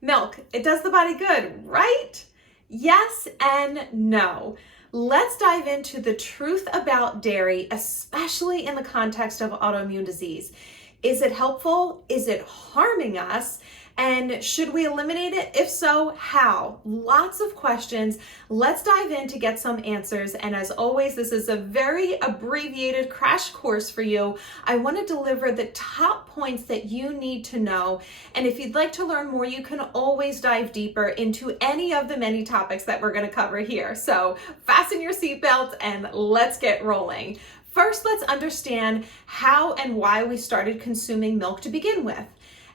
Milk, it does the body good, right? Yes and no. Let's dive into the truth about dairy, especially in the context of autoimmune disease. Is it helpful? Is it harming us? And should we eliminate it? If so, how? Lots of questions. Let's dive in to get some answers. And as always, this is a very abbreviated crash course for you. I want to deliver the top points that you need to know. And if you'd like to learn more, you can always dive deeper into any of the many topics that we're going to cover here. So fasten your seatbelts and let's get rolling. First, let's understand how and why we started consuming milk to begin with.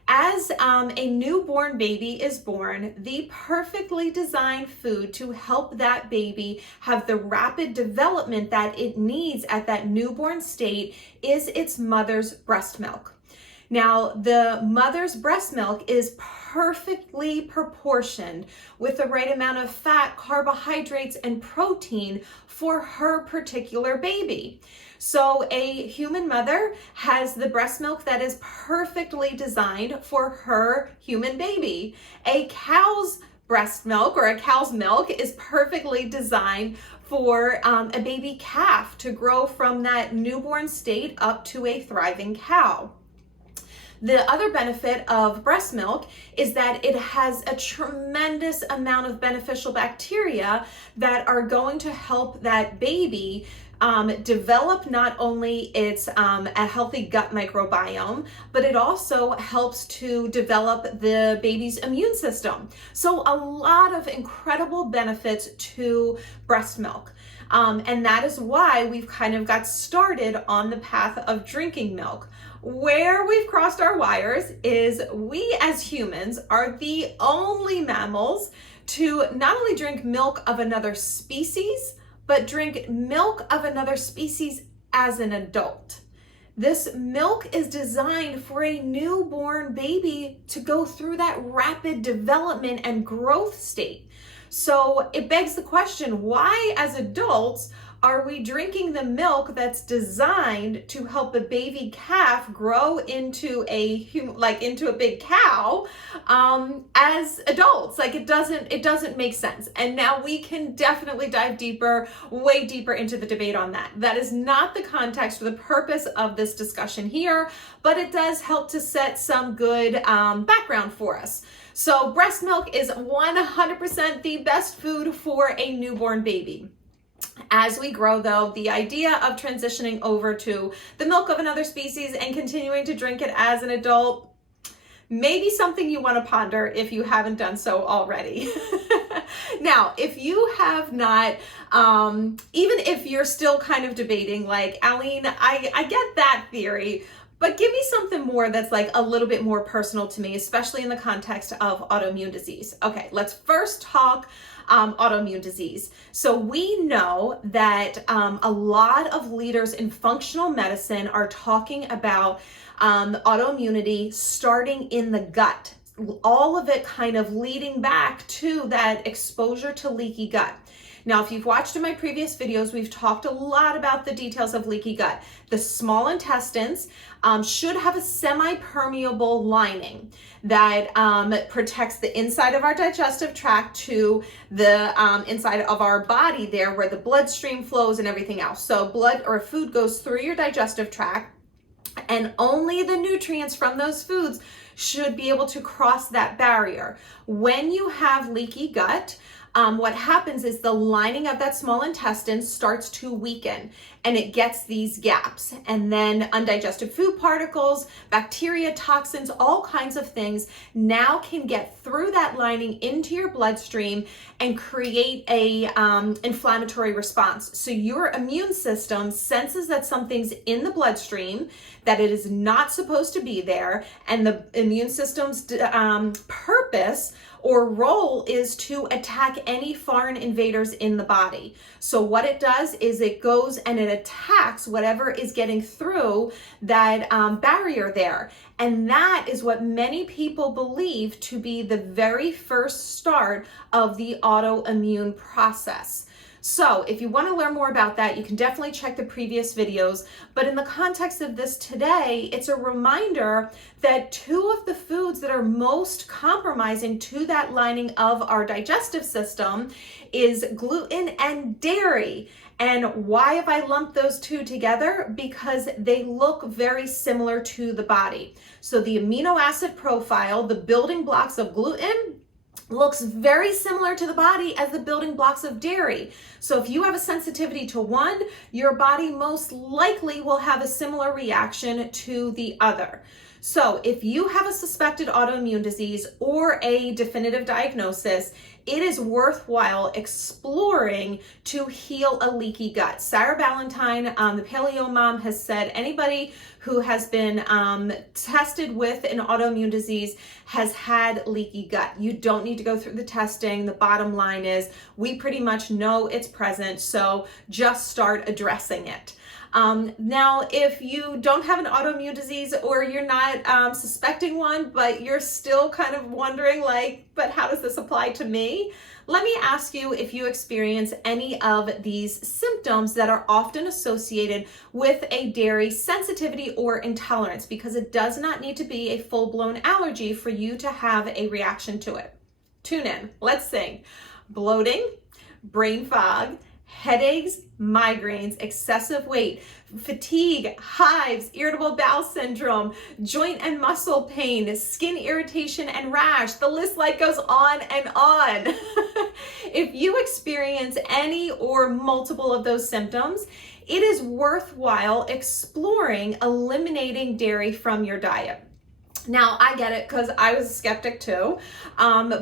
As a newborn baby is born, the perfectly designed food to help that baby have the rapid development that it needs at that newborn state is its mother's breast milk. Now, the mother's breast milk is perfectly proportioned with the right amount of fat, carbohydrates, and protein for her particular baby. So a human mother has the breast milk that is perfectly designed for her human baby. A cow's breast milk or a cow's milk is perfectly designed for a baby calf to grow from that newborn state up to a thriving cow. The other benefit of breast milk is that it has a tremendous amount of beneficial bacteria that are going to help that baby develop not only its a healthy gut microbiome, but it also helps to develop the baby's immune system. So a lot of incredible benefits to breast milk. And that is why we've kind of got started on the path of drinking milk. Where we've crossed our wires is we as humans are the only mammals to not only drink milk of another species, but drink milk of another species as an adult. This milk is designed for a newborn baby to go through that rapid development and growth state. So it begs the question, why as adults are we drinking the milk that's designed to help a baby calf grow into into a big cow as adults? Like it doesn't make sense. And now we can definitely dive deeper, way deeper into the debate on that. That is not the context or the purpose of this discussion here, but it does help to set some good background for us. So breast milk is 100% the best food for a newborn baby. As we grow, though, the idea of transitioning over to the milk of another species and continuing to drink it as an adult may be something you want to ponder if you haven't done so already. Now, if you have not, even if you're still kind of debating, like, Aline, I get that theory, but give me something more that's like a little bit more personal to me, especially in the context of autoimmune disease. Okay, let's first talk autoimmune disease. So we know that a lot of leaders in functional medicine are talking about autoimmunity starting in the gut. All of it kind of leading back to that exposure to leaky gut. Now, if you've watched in my previous videos, we've talked a lot about the details of leaky gut. The small intestines should have a semi-permeable lining that protects the inside of our digestive tract to the inside of our body there where the bloodstream flows and everything else. So blood or food goes through your digestive tract, and only the nutrients from those foods should be able to cross that barrier. When you have leaky gut, what happens is the lining of that small intestine starts to weaken and it gets these gaps, and then undigested food particles, bacteria, toxins, all kinds of things now can get through that lining into your bloodstream and create a inflammatory response. So your immune system senses that something's in the bloodstream, that it is not supposed to be there, and the immune system's purpose or role is to attack any foreign invaders in the body. So what it does is it goes and it attacks whatever is getting through that barrier there. And that is what many people believe to be the very first start of the autoimmune process. So if you want to learn more about that, you can definitely check the previous videos. But in the context of this today, it's a reminder that two of the foods that are most compromising to that lining of our digestive system is gluten and dairy. And why have I lumped those two together? Because they look very similar to the body. So the amino acid profile, the building blocks of gluten, looks very similar to the body as the building blocks of dairy. So if you have a sensitivity to one, your body most likely will have a similar reaction to the other. So if you have a suspected autoimmune disease or a definitive diagnosis, it is worthwhile exploring to heal a leaky gut. Sarah Ballantyne, the Paleo Mom, has said anybody who has been tested with an autoimmune disease has had leaky gut. You don't need to go through the testing. The bottom line is we pretty much know it's present, so just start addressing it. Now, if you don't have an autoimmune disease or you're not suspecting one, but you're still kind of wondering like, but how does this apply to me? Let me ask you if you experience any of these symptoms that are often associated with a dairy sensitivity or intolerance, because it does not need to be a full-blown allergy for you to have a reaction to it. Tune in, let's sing. Bloating, brain fog, headaches, migraines, excessive weight, fatigue, hives, irritable bowel syndrome, joint and muscle pain, skin irritation and rash. The list like goes on and on. If you experience any or multiple of those symptoms, it is worthwhile exploring eliminating dairy from your diet. Now, I get it because I was a skeptic too.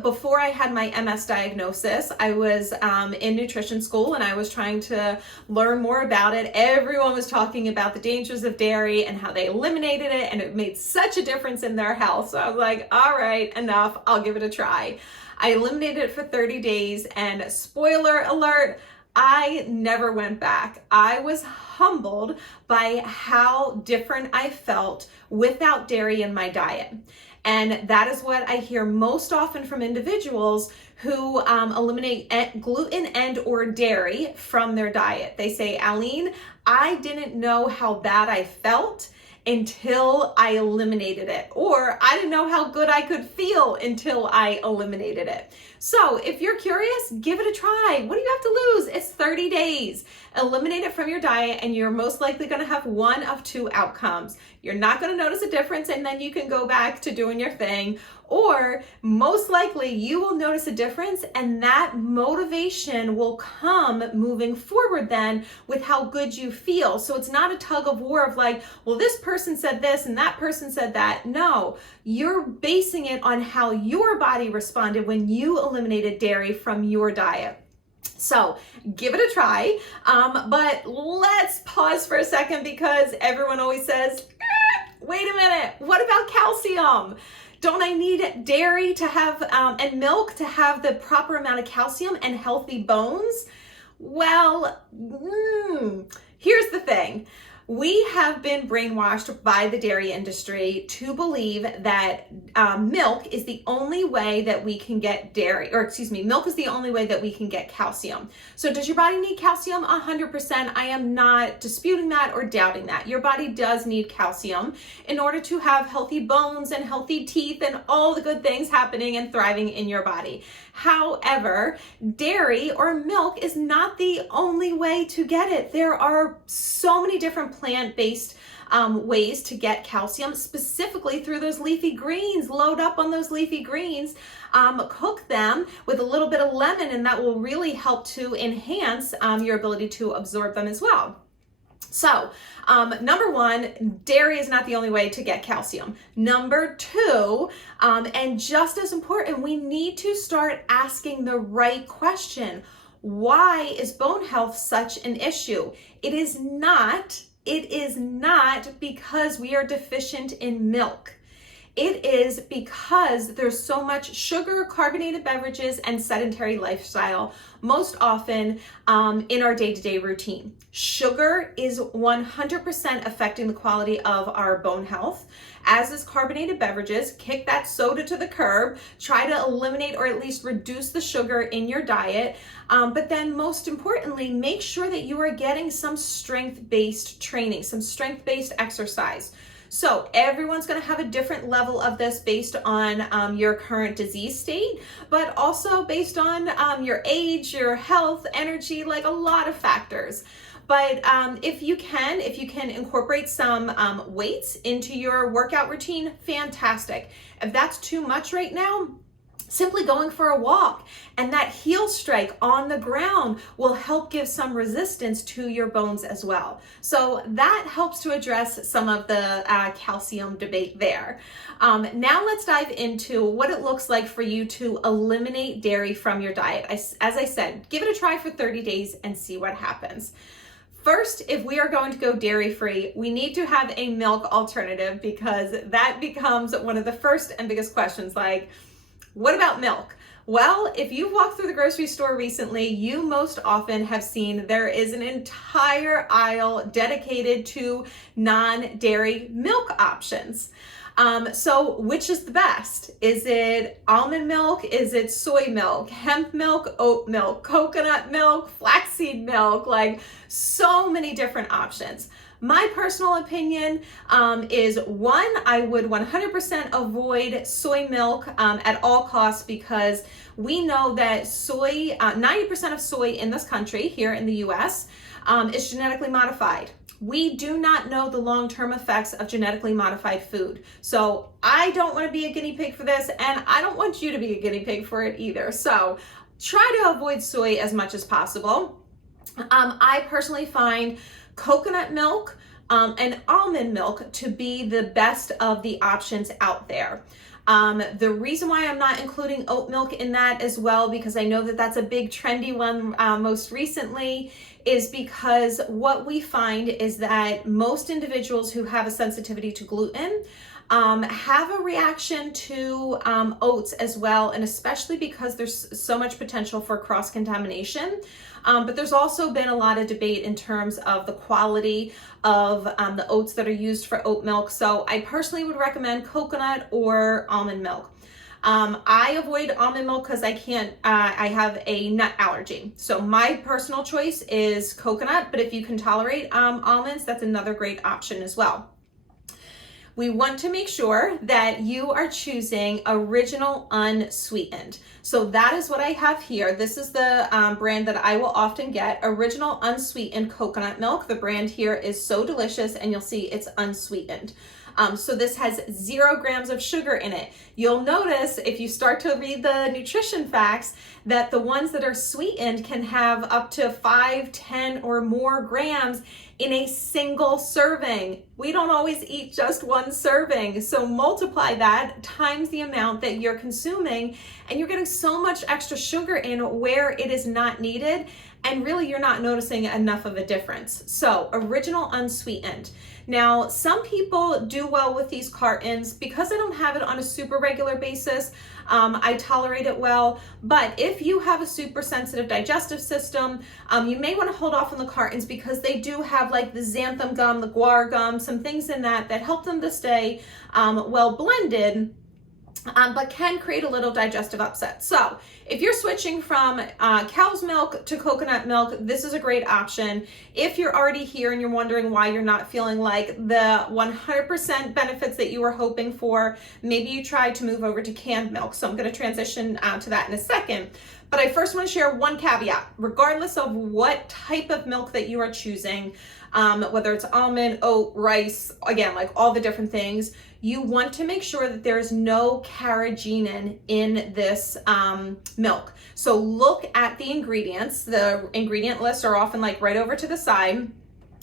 Before I had my MS diagnosis, I was in nutrition school and I was trying to learn more about it. Everyone was talking about the dangers of dairy and how they eliminated it, and it made such a difference in their health. So I was like, all right, enough, I'll give it a try. I eliminated it for 30 days, and spoiler alert, I never went back. I was humbled by how different I felt without dairy in my diet. And that is what I hear most often from individuals who eliminate gluten and or dairy from their diet. They say, Aline, I didn't know how bad I felt until I eliminated it, or I didn't know how good I could feel until I eliminated it. So if you're curious, give it a try. What do you have to lose? It's 30 days. Eliminate it from your diet and you're most likely going to have one of two outcomes. You're not going to notice a difference and then you can go back to doing your thing, or most likely you will notice a difference and that motivation will come moving forward then with how good you feel. So it's not a tug of war of like, well, this person said this and that person said that. No, you're basing it on how your body responded when you eliminated dairy from your diet. So give it a try, but let's pause for a second because everyone always says, wait a minute, what about calcium? Don't I need dairy to have, and milk to have the proper amount of calcium and healthy bones? Well, here's the thing. We have been brainwashed by the dairy industry to believe that milk is the only way that we can get milk is the only way that we can get calcium. So does your body need calcium? 100%. I am not disputing that or doubting that. Your body does need calcium in order to have healthy bones and healthy teeth and all the good things happening and thriving in your body. However, dairy or milk is not the only way to get it. There are so many different plant-based ways to get calcium, specifically through those leafy greens. Load up on those leafy greens, cook them with a little bit of lemon, and that will really help to enhance your ability to absorb them as well. So, number one, dairy is not the only way to get calcium. Number two, and just as important, we need to start asking the right question. Why is bone health such an issue? It is not because we are deficient in milk. It is because there's so much sugar, carbonated beverages, and sedentary lifestyle most often in our day-to-day routine. Sugar is 100% affecting the quality of our bone health, as is carbonated beverages. Kick that soda to the curb. Try to eliminate or at least reduce the sugar in your diet. But then most importantly, make sure that you are getting some strength-based training, some strength-based exercise. So everyone's going to have a different level of this based on your current disease state, but also based on your age, your health, energy, like a lot of factors. But if you can incorporate some weights into your workout routine, fantastic. If that's too much right now, simply going for a walk and that heel strike on the ground will help give some resistance to your bones as well. So that helps to address some of the calcium debate there. Now let's dive into what it looks like for you to eliminate dairy from your diet. As I said, give it a try for 30 days and see what happens. First, if we are going to go dairy-free, we need to have a milk alternative, because that becomes one of the first and biggest questions, like, what about milk? Well, if you've walked through the grocery store recently, you most often have seen there is an entire aisle dedicated to non-dairy milk options. So which is the best? Is it almond milk? Is it soy milk, hemp milk, oat milk, coconut milk, flaxseed milk? Like, so many different options. My personal opinion is one, I would 100% avoid soy milk at all costs, because we know that soy, 90% of soy in this country, here in the US, is genetically modified. We do not know the long-term effects of genetically modified food. So I don't want to be a guinea pig for this, and I don't want you to be a guinea pig for it either. So try to avoid soy as much as possible. I personally find coconut milk and almond milk to be the best of the options out there. The reason why I'm not including oat milk in that as well, because I know that that's a big trendy one most recently, is because what we find is that most individuals who have a sensitivity to gluten have a reaction to oats as well, and especially because there's so much potential for cross-contamination. But there's also been a lot of debate in terms of the quality of the oats that are used for oat milk. So I personally would recommend coconut or almond milk. I avoid almond milk because I have a nut allergy. So my personal choice is coconut, but if you can tolerate almonds, that's another great option as well. We want to make sure that you are choosing original unsweetened. So that is what I have here. This is the brand that I will often get, original unsweetened coconut milk. The brand here is So Delicious, and you'll see it's unsweetened. So this has 0 grams of sugar in it. You'll notice if you start to read the nutrition facts that the ones that are sweetened can have up to 5, 10 or more grams in a single serving. We don't always eat just one serving. So multiply that times the amount that you're consuming, and you're getting so much extra sugar in where it is not needed. And really, you're not noticing enough of a difference. So original unsweetened. Now, some people do well with these cartons. Because I don't have it on a super regular basis, I tolerate it well. But if you have a super sensitive digestive system, you may want to hold off on the cartons, because they do have like the xanthan gum, the guar gum, some things in that help them to stay well blended, but can create a little digestive upset. So if you're switching from cow's milk to coconut milk, this is a great option. If you're already here and you're wondering why you're not feeling like the 100% benefits that you were hoping for, maybe you tried to move over to canned milk. So I'm going to transition to that in a second. But I first want to share one caveat. Regardless of what type of milk that you are choosing, whether it's almond, oat, rice, again, like all the different things, you want to make sure that there is no carrageenan in this milk. So look at the ingredients. The ingredient lists are often like right over to the side.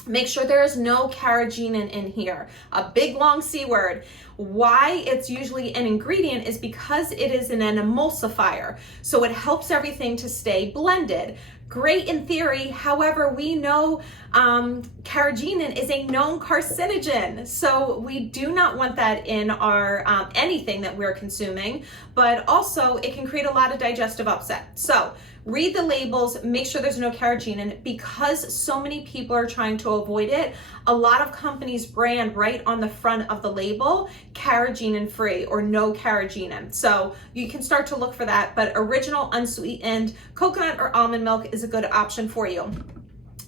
Make sure there is no carrageenan in here. A big long C word. Why it's usually an ingredient is because it is an emulsifier. So it helps everything to stay blended. Great in theory, however, we know carrageenan is a known carcinogen, so we do not want that in our anything that we're consuming, but also it can create a lot of digestive upset. So read the labels, make sure there's no carrageenan. Because so many people are trying to avoid it, a lot of companies brand right on the front of the label carrageenan free or no carrageenan. So you can start to look for that, but original unsweetened coconut or almond milk is a good option for you.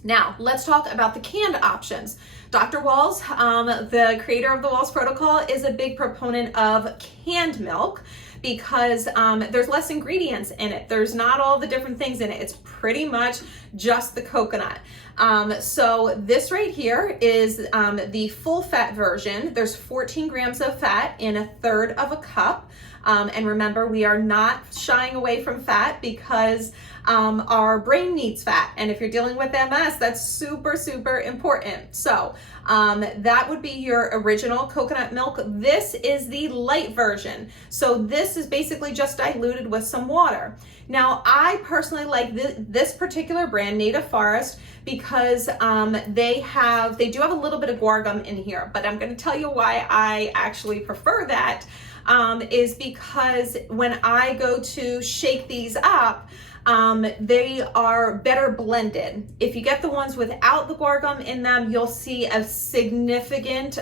Now, let's talk about the canned options. Dr. Walls, the creator of the Walls Protocol, is a big proponent of canned milk because there's less ingredients in it. There's not all the different things in it. It's pretty much just the coconut. So this right here is the full fat version. There's 14 grams of fat in a third of a cup. And remember, we are not shying away from fat because our brain needs fat. And if you're dealing with MS, that's super, super important. So that would be your original coconut milk. This is the light version. So this is basically just diluted with some water. Now, I personally like this particular brand, Native Forest, because they do have a little bit of guar gum in here, but I'm going to tell you why I actually prefer that. Is because when I go to shake these up, they are better blended. If you get the ones without the guar gum in them, you'll see a significant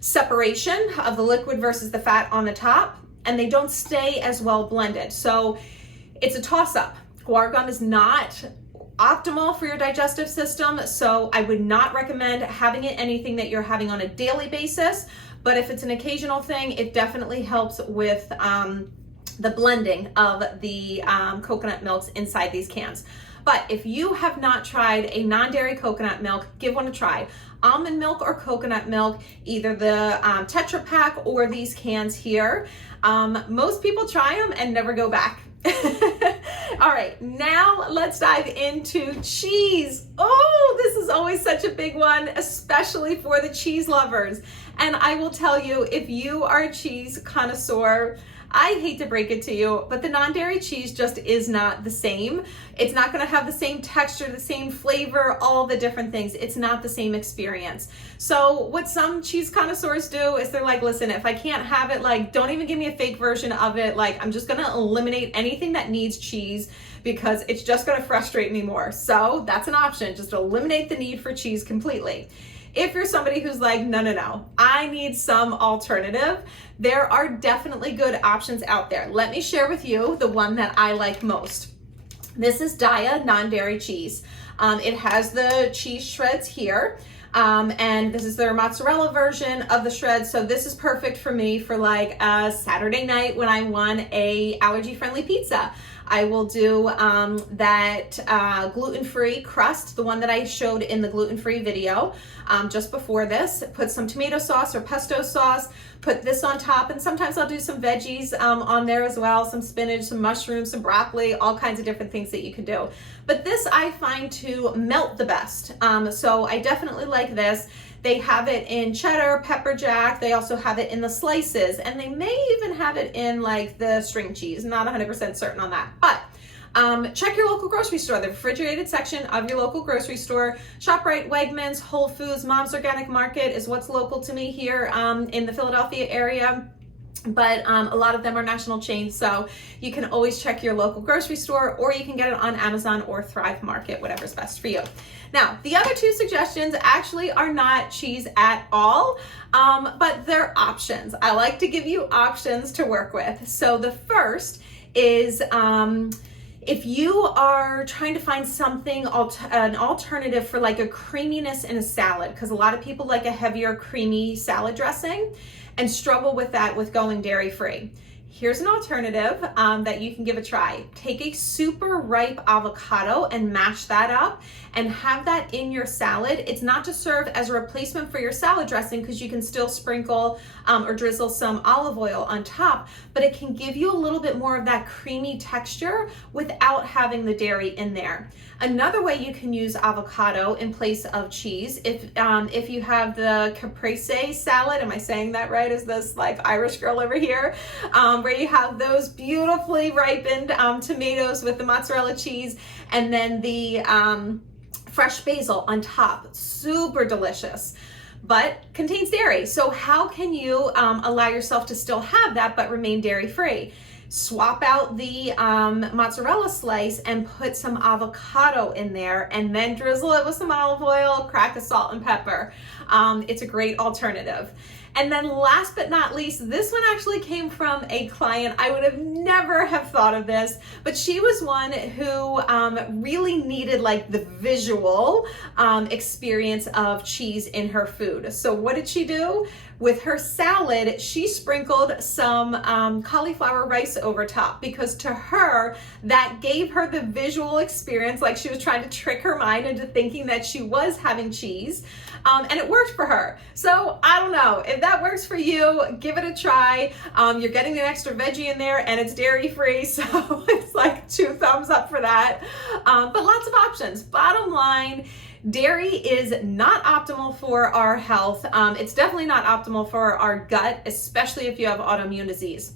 separation of the liquid versus the fat on the top, and they don't stay as well blended. So it's a toss-up. Guar gum is not optimal for your digestive system, so I would not recommend having it anything that you're having on a daily basis. But if it's an occasional thing, it definitely helps with the blending of the coconut milks inside these cans. But if you have not tried a non-dairy coconut milk, give one a try. Almond milk or coconut milk, either the Tetra Pak or these cans here. Most people try them and never go back. All right, now let's dive into cheese. Oh, this is always such a big one, especially for the cheese lovers. And I will tell you, if you are a cheese connoisseur, I hate to break it to you, but the non-dairy cheese just is not the same. It's not going to have the same texture, the same flavor, all the different things. It's not the same experience. So what some cheese connoisseurs do is they're like, listen, if I can't have it, like, don't even give me a fake version of it. Like, I'm just going to eliminate anything that needs cheese because it's just going to frustrate me more. So that's an option. Just eliminate the need for cheese completely. If you're somebody who's like, no, I need some alternative, there are definitely good options out there. Let me share with you the one that I like most. This is Daiya non-dairy cheese. It has the cheese shreds here. And this is their mozzarella version of the shreds. So this is perfect for me for like a Saturday night when I want a allergy-friendly pizza. I will do that gluten-free crust, the one that I showed in the gluten-free video just before this. Put some tomato sauce or pesto sauce, put this on top, and sometimes I'll do some veggies on there as well, some spinach, some mushrooms, some broccoli, all kinds of different things that you can do. But this I find to melt the best. So I definitely like this. They have it in cheddar, pepper jack. They also have it in the slices, and they may even have it in like the string cheese. Not 100% certain on that, but check your local grocery store, the refrigerated section of your local grocery store. ShopRite, Wegmans, Whole Foods, Mom's Organic Market is what's local to me here in the Philadelphia area. But a lot of them are national chains, so you can always check your local grocery store, or you can get it on Amazon or Thrive Market, whatever's best for you. Now, the other two suggestions actually are not cheese at all, but they're options. I like to give you options to work with. So the first is if you are trying to find something, an alternative for like a creaminess in a salad, because a lot of people like a heavier creamy salad dressing and struggle with that with going dairy free. Here's an alternative that you can give a try. Take a super ripe avocado and mash that up and have that in your salad. It's not to serve as a replacement for your salad dressing, because you can still sprinkle or drizzle some olive oil on top, but it can give you a little bit more of that creamy texture without having the dairy in there. Another way you can use avocado in place of cheese, if you have the caprese salad, am I saying that right? Is this like Irish girl over here? Where you have those beautifully ripened tomatoes with the mozzarella cheese and then the fresh basil on top. Super delicious, but contains dairy. So how can you allow yourself to still have that but remain dairy free? Swap out the mozzarella slice and put some avocado in there, and then drizzle it with some olive oil, crack a salt and pepper. It's a great alternative. And then last but not least, this one actually came from a client. I would have never have thought of this, but she was one who really needed like the visual experience of cheese in her food. So what did she do? With her salad, she sprinkled some cauliflower rice over top, because to her, that gave her the visual experience, like she was trying to trick her mind into thinking that she was having cheese. And it worked for her. So I don't know, if that works for you, give it a try. You're getting an extra veggie in there and it's dairy free, so it's like 2 thumbs up for that. But lots of options. Bottom line, dairy is not optimal for our health. It's definitely not optimal for our gut, especially if you have autoimmune disease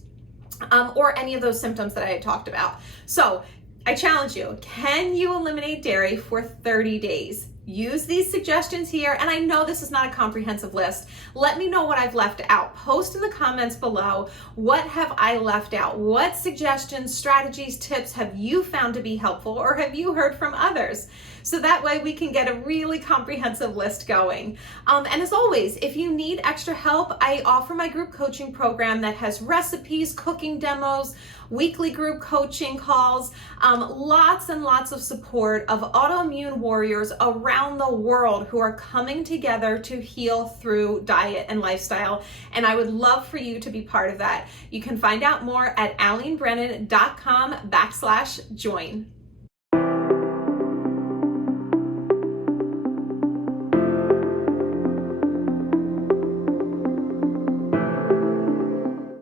or any of those symptoms that I had talked about. So I challenge you, can you eliminate dairy for 30 days? Use these suggestions here, and I know this is not a comprehensive list. Let me know what I've left out. Post in the comments below, what have I left out? What suggestions, strategies, tips have you found to be helpful, or have you heard from others? So that way we can get a really comprehensive list going. And as always, if you need extra help, I offer my group coaching program that has recipes, cooking demos, weekly group coaching calls, lots and lots of support of autoimmune warriors around the world who are coming together to heal through diet and lifestyle. And I would love for you to be part of that. You can find out more at AlleenBrennan.com/join.